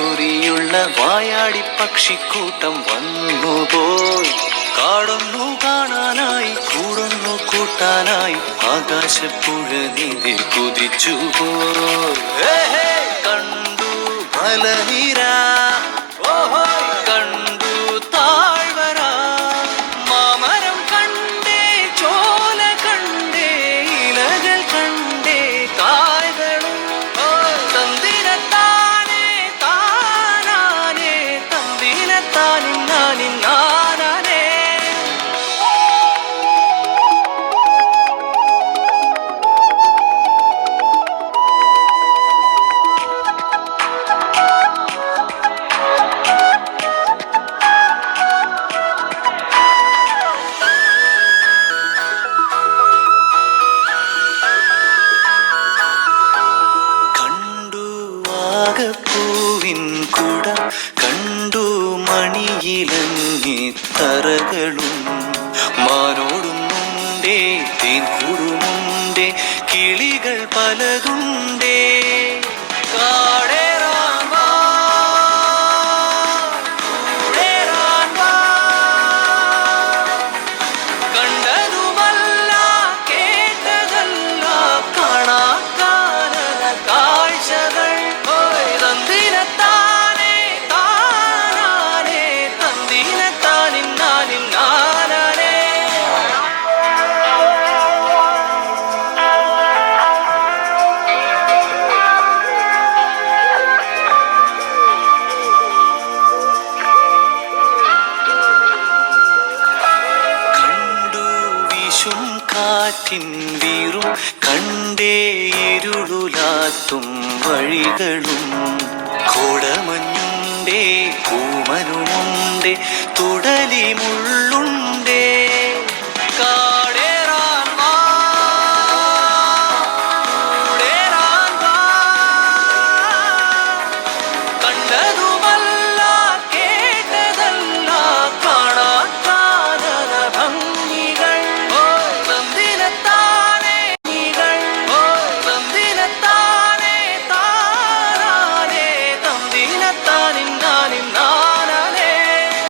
ചിരിയുള്ള വായാടി പക്ഷിക്കൂട്ടം വന്നുപോയി. കാടൊന്നു കാണാനായി കൂടൊന്നു കൂട്ടാനായി ആകാശപ്പുഴ നീന്തി കുതിച്ചുപോയി. കണ്ടു മലനിര, കണ്ടു താഴ്വര, മാമരം കണ്ടേ, ചോല കണ്ടേ, ഇലകൾ കണ്ടേ, കായ്കളും തന്തിരത്താനേ താനാനേ, തന്തിരത്താനിന്നാനിന്നാനേ. പൂവിൻ കുട കണ്ടു മണിയിലങ്ങി തറകളും മാനോടുമുണ്ടേ തേൻകൂടുമുണ്ടേ കിളികൾ പലതുണ്ടേ. കണ്ടതുമല്ല കേട്ടതല്ല കാണാക്കാനല കാഴ്ചകൾ തന്തിരത്താനേ താനാനേ, തന്തിരത്താനിന്നാനിന്നാനേ. കണ്ടു വീശും കാറ്റിൻ വീറും കണ്ടേ ഇരുളുലാത്തും വഴികളും